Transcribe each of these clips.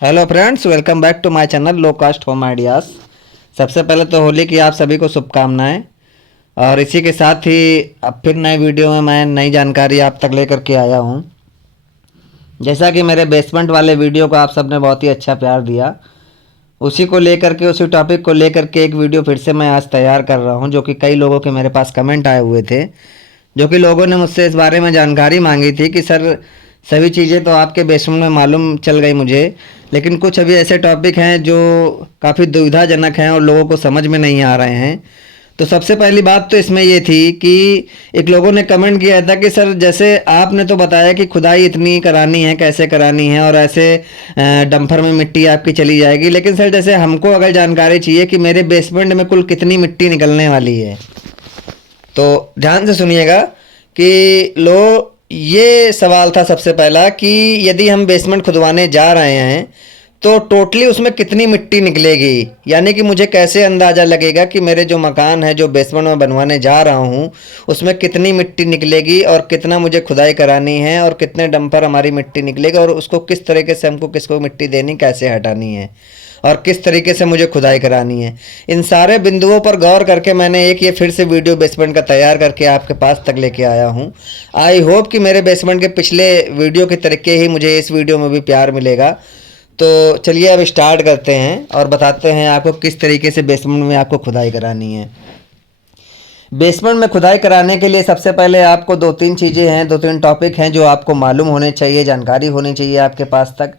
Hello friends, welcome back to my channel low cost home ideas. सबसे पहले तो होली की आप सभी को शुभकामनाएं। और इसी के साथ ही अब फिर नए वीडियो में मैं नई जानकारी आप तक लेकर के आया हूं। जैसा कि मेरे बेसमेंट वाले वीडियो को आप सबने बहुत ही अच्छा प्यार दिया, उसी को लेकर के उसी टॉपिक को लेकर के एक वीडियो फिर से मैं आज तैयार कर रहा हूं, जो कि कई लोगों के मेरे पास कमेंट आए हुए थे, जो कि लोगों ने मुझसे इस बारे में जानकारी मांगी थी कि सर सभी चीज़ें तो आपके बेसमेंट में मालूम चल गई मुझे, लेकिन कुछ अभी ऐसे टॉपिक हैं जो काफ़ी दुविधाजनक हैं और लोगों को समझ में नहीं आ रहे हैं। तो सबसे पहली बात तो इसमें ये थी कि एक लोगों ने कमेंट किया था कि सर जैसे आपने तो बताया कि खुदाई इतनी करानी है, कैसे करानी है, और ऐसे डंपर में मिट्टी आपकी चली जाएगी, लेकिन सर जैसे हमको अगर जानकारी चाहिए कि मेरे बेसमेंट में कुल कितनी मिट्टी निकलने वाली है, तो ध्यान से सुनिएगा कि ये सवाल था सबसे पहला कि यदि हम बेसमेंट खुदवाने जा रहे हैं तो टोटली उसमें कितनी मिट्टी निकलेगी, यानी कि मुझे कैसे अंदाज़ा लगेगा कि मेरे जो मकान है जो बेसमेंट में बनवाने जा रहा हूँ उसमें कितनी मिट्टी निकलेगी और कितना मुझे खुदाई करानी है और कितने डंपर हमारी मिट्टी निकलेगी और उसको किस तरीके से हमको किसको मिट्टी देनी, कैसे हटानी है और किस तरीके से मुझे खुदाई करानी है। इन सारे बिंदुओं पर गौर करके मैंने एक ये फिर से वीडियो बेसमेंट का तैयार करके आपके पास तक लेके आया हूँ। आई होप कि मेरे बेसमेंट के पिछले वीडियो के तरीके ही मुझे इस वीडियो में भी प्यार मिलेगा। तो चलिए अब स्टार्ट करते हैं और बताते हैं आपको किस तरीके से बेसमेंट में आपको खुदाई करानी है। बेसमेंट में खुदाई कराने के लिए सबसे पहले आपको दो तीन चीज़ें हैं, दो तीन टॉपिक हैं जो आपको मालूम होने चाहिए, जानकारी होनी चाहिए आपके पास तक।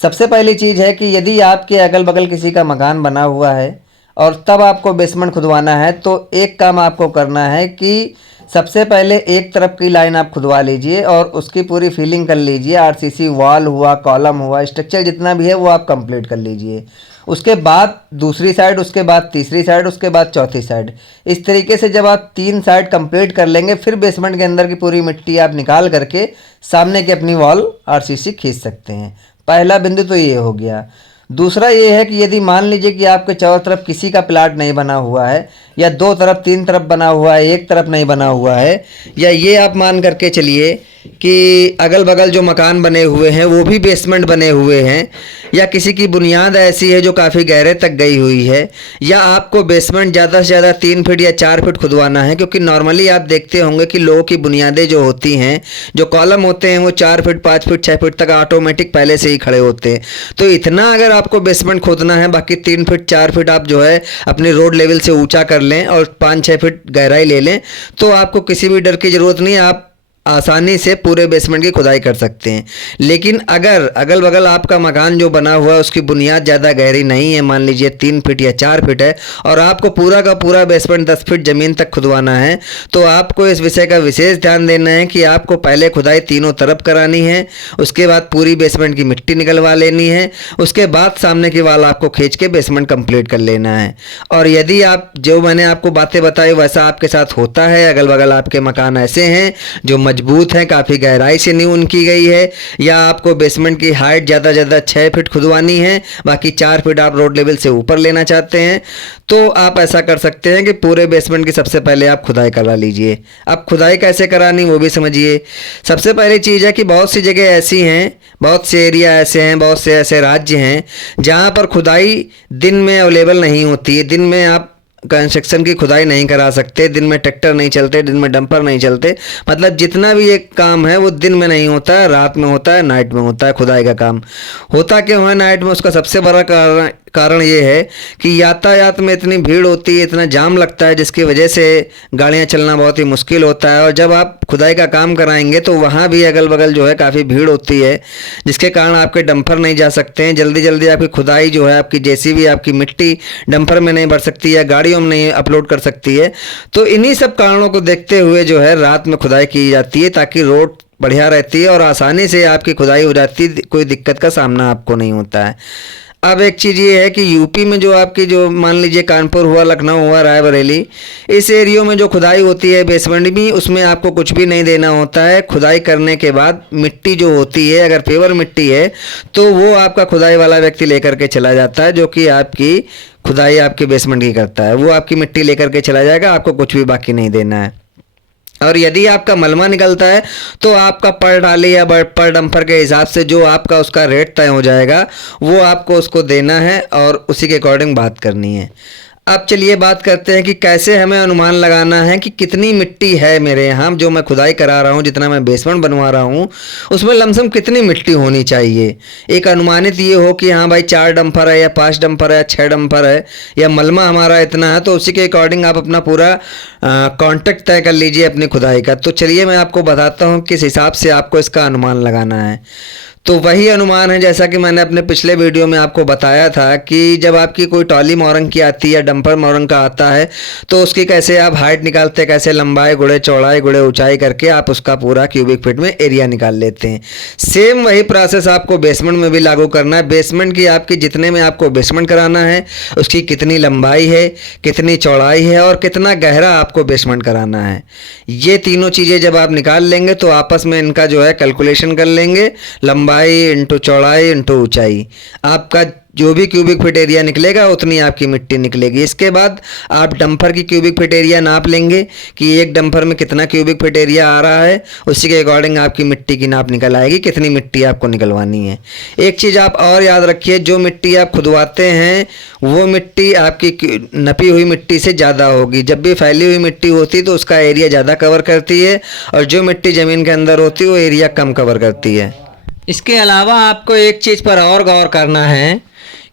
सबसे पहली चीज़ है कि यदि आपके अगल बगल किसी का मकान बना हुआ है और तब आपको बेसमेंट खुदवाना है, तो एक काम आपको करना है कि सबसे पहले एक तरफ की लाइन आप खुदवा लीजिए और उसकी पूरी फिलिंग कर लीजिए। आरसीसी वॉल हुआ, कॉलम हुआ, स्ट्रक्चर जितना भी है वो आप कंप्लीट कर लीजिए। उसके बाद दूसरी साइड, उसके बाद तीसरी साइड, उसके बाद चौथी साइड। इस तरीके से जब आप 3 साइड कंप्लीट कर लेंगे, फिर बेसमेंट के अंदर की पूरी मिट्टी आप निकाल करके सामने की अपनी वॉल आरसीसी खींच सकते हैं। पहला बिंदु तो ये हो गया। दूसरा ये है कि यदि मान लीजिए कि आपके चारों तरफ किसी का प्लाट नहीं बना हुआ है, या 2 तरफ 3 तरफ बना हुआ है, एक तरफ नहीं बना हुआ है, या ये आप मान करके चलिए कि अगल बगल जो मकान बने हुए हैं वो भी बेसमेंट बने हुए हैं, या किसी की बुनियाद ऐसी है जो काफ़ी गहरे तक गई हुई है, या आपको बेसमेंट ज़्यादा से ज़्यादा 3 फीट या 4 फीट खुदवाना है, क्योंकि नॉर्मली आप देखते होंगे कि लोगों की बुनियादें जो होती हैं, जो कॉलम होते हैं, वो 4 फीट 5 फीट 6 फीट तक ऑटोमेटिक पहले से ही खड़े होते हैं। तो इतना अगर आपको बेसमेंट खोदना है, बाकी 3 फीट 4 फीट आप जो है अपने रोड लेवल से ऊंचा कर लें और 5-6 फीट गहराई ले लें, तो आपको किसी भी डर की ज़रूरत नहीं है, आप आसानी से पूरे बेसमेंट की खुदाई कर सकते हैं। लेकिन अगर अगल बगल आपका मकान जो बना हुआ है उसकी बुनियाद ज़्यादा गहरी नहीं है, मान लीजिए 3 फीट या 4 फीट है, और आपको पूरा का पूरा बेसमेंट 10 फीट ज़मीन तक खुदवाना है, तो आपको इस विषय का विशेष ध्यान देना है कि आपको पहले खुदाई तीनों तरफ करानी है, उसके बाद पूरी बेसमेंट की मिट्टी निकलवा लेनी है, उसके बाद सामने की वाल आपको खींच के बेसमेंट कंप्लीट कर लेना है। और यदि आप जो मैंने आपको बातें बताई वैसा आपके साथ होता है, अगल बगल आपके मकान ऐसे हैं जो मजबूत है, काफ़ी गहराई से नींव की गई है, या आपको बेसमेंट की हाइट ज़्यादा से ज़्यादा 6 फीट खुदवानी है, बाकी 4 फीट आप रोड लेवल से ऊपर लेना चाहते हैं, तो आप ऐसा कर सकते हैं कि पूरे बेसमेंट की सबसे पहले आप खुदाई करा लीजिए। अब खुदाई कैसे करानी वो भी समझिए। सबसे पहली चीज़ है कि बहुत सी जगह ऐसी हैं, बहुत से एरिया ऐसे हैं, बहुत से ऐसे राज्य हैं जहाँ पर खुदाई दिन में अवेलेबल नहीं होती है। दिन में आप कंस्ट्रक्शन की खुदाई नहीं करा सकते, दिन में ट्रैक्टर नहीं चलते, दिन में डंपर नहीं चलते, मतलब जितना भी एक काम है वो दिन में नहीं होता है, रात में होता है, नाइट में होता है। खुदाई का काम होता क्यों है नाइट में? उसका सबसे बड़ा कारण ये है कि यातायात में इतनी भीड़ होती है, इतना जाम लगता है, जिसकी वजह से गाड़ियाँ चलना बहुत ही मुश्किल होता है। और जब आप खुदाई का काम कराएंगे तो वहाँ भी अगल बगल जो है काफ़ी भीड़ होती है, जिसके कारण आपके डंपर नहीं जा सकते हैं। जल्दी जल्दी आपकी खुदाई जो है, आपकी जेसीबी, आपकी मिट्टी डंपर में नहीं भर सकती है, गाड़ियों में नहीं अपलोड कर सकती है। तो इन्हीं सब कारणों को देखते हुए जो है रात में खुदाई की जाती है, ताकि रोड बढ़िया रहती है और आसानी से आपकी खुदाई हो जाती है, कोई दिक्कत का सामना आपको नहीं होता है। अब एक चीज़ ये है कि यूपी में जो आपकी जो मान लीजिए कानपुर हुआ, लखनऊ हुआ, रायबरेली, इस एरियो में जो खुदाई होती है बेसमेंट में, उसमें आपको कुछ भी नहीं देना होता है। खुदाई करने के बाद मिट्टी जो होती है, अगर पेवर मिट्टी है तो वो आपका खुदाई वाला व्यक्ति लेकर के चला जाता है, जो कि आपकी खुदाई आपके बेसमेंट की करता है। वो आपकी मिट्टी लेकर के चला जाएगा, आपको कुछ भी बाकी नहीं देना है। और यदि आपका मलमा निकलता है तो आपका पर डाली या पर डंपर के हिसाब से जो आपका उसका रेट तय हो जाएगा वो आपको उसको देना है और उसी के अकॉर्डिंग बात करनी है। अब चलिए बात करते हैं कि कैसे हमें अनुमान लगाना है कि कितनी मिट्टी है मेरे यहाँ जो मैं खुदाई करा रहा हूँ, जितना मैं बेसमेंट बनवा रहा हूँ उसमें लमसम कितनी मिट्टी होनी चाहिए। एक अनुमानित ये हो कि हाँ भाई 4 डंपर है या 5 डंपर है या 6 डंपर है या मलमा हमारा इतना है, तो उसी के अकॉर्डिंग आप अपना पूरा कॉन्ट्रैक्ट तय कर लीजिए अपनी खुदाई का। तो चलिए मैं आपको बताता हूँ किस हिसाब से आपको इसका अनुमान लगाना है। तो वही अनुमान है जैसा कि मैंने अपने पिछले वीडियो में आपको बताया था कि जब आपकी कोई टॉली मोरंग की आती है, डंपर मोरंग का आता है, तो उसकी कैसे आप हाइट निकालते हैं, कैसे लंबाई गुणे चौड़ाई गुणे ऊंचाई करके आप उसका पूरा क्यूबिक फीट में एरिया निकाल लेते हैं। सेम वही प्रोसेस आपको बेसमेंट में भी लागू करना है। बेसमेंट की आपकी जितने में आपको बेसमेंट कराना है उसकी कितनी लंबाई है, कितनी चौड़ाई है और कितना गहरा आपको बेसमेंट कराना है, ये तीनों चीज़ें जब आप निकाल लेंगे तो आपस में इनका जो है कैलकुलेशन कर लेंगे। लंबाई इंटू चौड़ाई इंटू ऊंचाई, आपका जो भी क्यूबिक फीट एरिया निकलेगा उतनी आपकी मिट्टी निकलेगी। इसके बाद आप डंपर की क्यूबिक फीट एरिया नाप लेंगे कि एक डंपर में कितना क्यूबिक फीट एरिया आ रहा है, उसी के अकॉर्डिंग आपकी मिट्टी की नाप निकल आएगी कितनी मिट्टी आपको निकलवानी है। एक चीज़ आप और याद रखिए, जो मिट्टी आप खुदवाते हैं वो मिट्टी आपकी नपी हुई मिट्टी से ज़्यादा होगी। जब भी फैली हुई मिट्टी होती है तो उसका एरिया ज़्यादा कवर करती है और जो मिट्टी ज़मीन के अंदर होती है वो एरिया कम कवर करती है। इसके अलावा आपको एक चीज़ पर और गौर करना है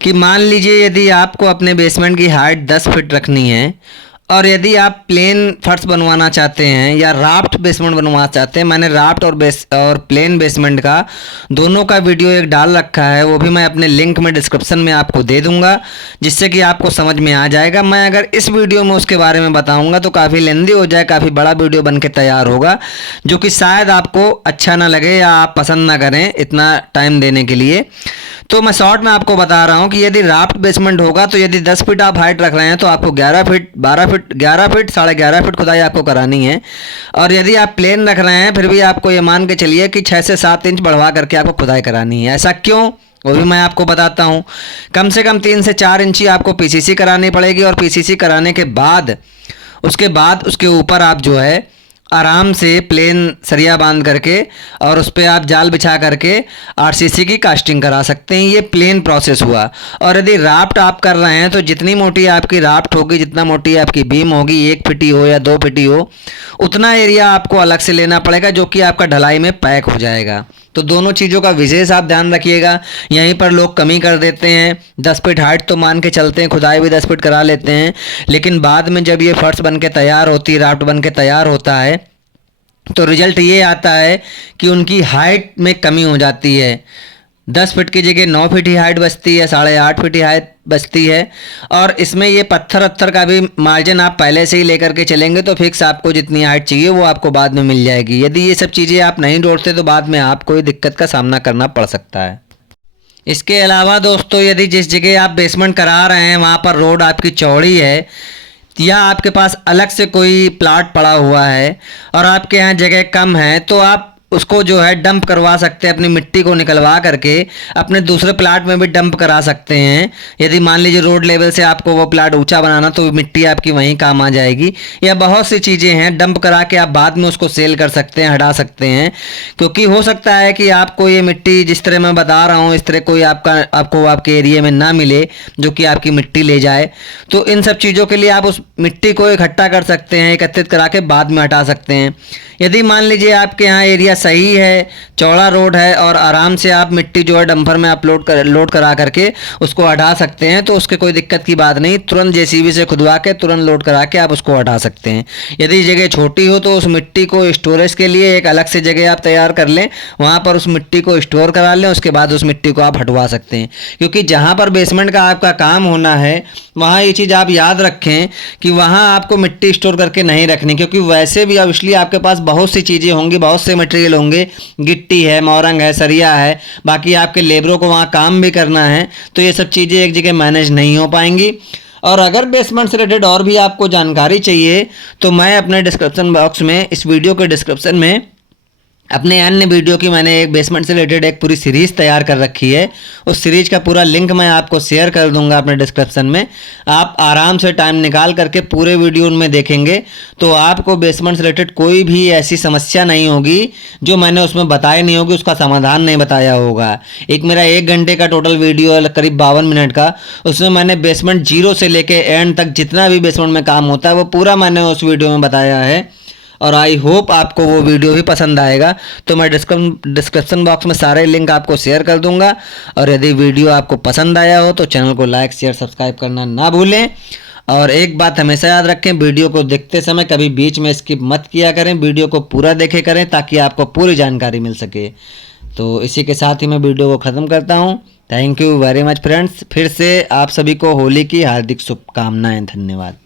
कि मान लीजिए यदि आपको अपने बेसमेंट की हाइट 10 फीट रखनी है और यदि आप प्लेन फर्श बनवाना चाहते हैं या राफ्ट बेसमेंट बनवाना चाहते हैं, मैंने राफ्ट और प्लेन बेसमेंट का दोनों का वीडियो एक डाल रखा है, वो भी मैं अपने लिंक में डिस्क्रिप्शन में आपको दे दूंगा जिससे कि आपको समझ में आ जाएगा। मैं अगर इस वीडियो में उसके बारे में बताऊंगा तो काफ़ी लेंदी हो जाए, काफ़ी बड़ा वीडियो बन के तैयार होगा जो कि शायद आपको अच्छा ना लगे या आप पसंद ना करें इतना टाइम देने के लिए। तो मैं शॉर्ट में आपको बता रहा हूँ कि यदि राफ्ट बेसमेंट होगा तो यदि 10 फीट आप हाइट रख रहे हैं तो आपको 11 फीट 12 फीट 11 फीट 11.5 फीट खुदाई आपको करानी है। और यदि आप प्लेन रख रहे हैं फिर भी आपको ये मान के चलिए कि 6 से 7 इंच बढ़वा करके आपको खुदाई करानी है। ऐसा क्यों, वो भी मैं आपको बताता हूँ। कम से कम 3 से 4 इंची आपको पीसीसी करानी पड़ेगी और पीसीसी कराने के बाद उसके ऊपर आप जो है आराम से प्लेन सरिया बांध करके और उस पर आप जाल बिछा करके आरसीसी की कास्टिंग करा सकते हैं। ये प्लेन प्रोसेस हुआ। और यदि राफ्ट आप कर रहे हैं तो जितनी मोटी आपकी राफ्ट होगी, जितना मोटी आपकी बीम होगी, 1 फीट हो या 2 फीट हो, उतना एरिया आपको अलग से लेना पड़ेगा जो कि आपका ढलाई में पैक हो जाएगा। तो दोनों चीज़ों का विशेष आप ध्यान रखिएगा। यहीं पर लोग कमी कर देते हैं, 10 फीट हाइट तो मान के चलते हैं, खुदाई भी 10 फीट करा लेते हैं, लेकिन बाद में जब ये फर्श बन के तैयार होती है, राफ्ट बन के तैयार होता है, तो रिजल्ट ये आता है कि उनकी हाइट में कमी हो जाती है। 10 फीट की जगह 9 फीट ही हाइट बचती है, 8.5 फीट ही हाइट बचती है। और इसमें ये पत्थर का भी मार्जिन आप पहले से ही लेकर के चलेंगे तो फिक्स आपको जितनी हाइट चाहिए वो आपको बाद में मिल जाएगी। यदि ये सब चीज़ें आप नहीं जोड़ते तो बाद में आपको ये दिक्कत का सामना करना पड़ सकता है। इसके अलावा दोस्तों, यदि जिस जगह आप बेसमेंट करा रहे हैं वहाँ पर रोड आपकी चौड़ी है या आपके पास अलग से कोई प्लाट पड़ा हुआ है और आपके यहाँ जगह कम है, तो आप उसको जो है डंप करवा सकते हैं, अपनी मिट्टी को निकलवा करके अपने दूसरे प्लाट में भी डंप करा सकते हैं। यदि मान लीजिए रोड लेवल से आपको वो प्लाट ऊंचा बनाना तो मिट्टी आपकी वहीं काम आ जाएगी। या बहुत सी चीज़ें हैं, डंप करा के आप बाद में उसको सेल कर सकते हैं, हटा सकते हैं। क्योंकि हो सकता है कि आपको ये मिट्टी जिस तरह मैं बता रहा हूँ इस तरह कोई आपको आपके एरिया में ना मिले जो कि आपकी मिट्टी ले जाए। तो इन सब चीज़ों के लिए आप उस मिट्टी को इकट्ठा कर सकते हैं, एकत्रित करा के बाद में हटा सकते हैं। यदि मान लीजिए आपके यहाँ एरिया सही है, चौड़ा रोड है और आराम से आप मिट्टी जो है डंपर में लोड करा करके उसको हटा सकते हैं, तो उसके कोई दिक्कत की बात नहीं। तुरंत जेसीबी से खुदवा के तुरंत लोड करा के आप उसको हटा सकते हैं। यदि जगह छोटी हो तो उस मिट्टी को स्टोरेज के लिए एक अलग से जगह आप तैयार कर लें, वहाँ पर उस मिट्टी को स्टोर करा लें, उसके बाद उस मिट्टी को आप हटवा सकते हैं। क्योंकि जहाँ पर बेसमेंट का आपका काम होना है वहाँ ये चीज़ आप याद रखें कि वहाँ आपको मिट्टी स्टोर करके नहीं रखनी, क्योंकि वैसे भी ऑब्वियसली आपके पास बहुत सी चीज़ें होंगी, बहुत से मटेरियल होंगे, गिट्टी है, मोरंग है, सरिया है, बाकी आपके लेबरों को वहाँ काम भी करना है, तो ये सब चीज़ें एक जगह मैनेज नहीं हो पाएंगी। और अगर बेसमेंट से रिलेटेड और भी आपको जानकारी चाहिए तो मैं अपने डिस्क्रिप्शन बॉक्स में, इस वीडियो के डिस्क्रिप्शन में अपने अन्य वीडियो की मैंने एक बेसमेंट से रिलेटेड एक पूरी सीरीज़ तैयार कर रखी है। उस सीरीज का पूरा लिंक मैं आपको शेयर कर दूंगा अपने डिस्क्रिप्शन में। आप आराम से टाइम निकाल करके पूरे वीडियो उनमें देखेंगे तो आपको बेसमेंट से रिलेटेड कोई भी ऐसी समस्या नहीं होगी जो मैंने उसमें बताई नहीं होगी, उसका समाधान नहीं बताया होगा। एक मेरा 1 घंटे का टोटल वीडियो है, करीब 52 मिनट का। उसमें मैंने बेसमेंट जीरो से लेके एंड तक जितना भी बेसमेंट में काम होता है वो पूरा मैंने उस वीडियो में बताया है। और आई होप आपको वो वीडियो भी पसंद आएगा। तो मैं डिस्क्रिप्शन बॉक्स में सारे लिंक आपको शेयर कर दूंगा। और यदि वीडियो आपको पसंद आया हो तो चैनल को लाइक शेयर सब्सक्राइब करना ना भूलें। और एक बात हमेशा याद रखें, वीडियो को देखते समय कभी बीच में स्किप मत किया करें, वीडियो को पूरा देखे करें ताकि आपको पूरी जानकारी मिल सके। तो इसी के साथ ही मैं वीडियो को ख़त्म करता हूँ। Thank you very much friends. फिर से आप सभी को होली की हार्दिक शुभकामनाएं। धन्यवाद।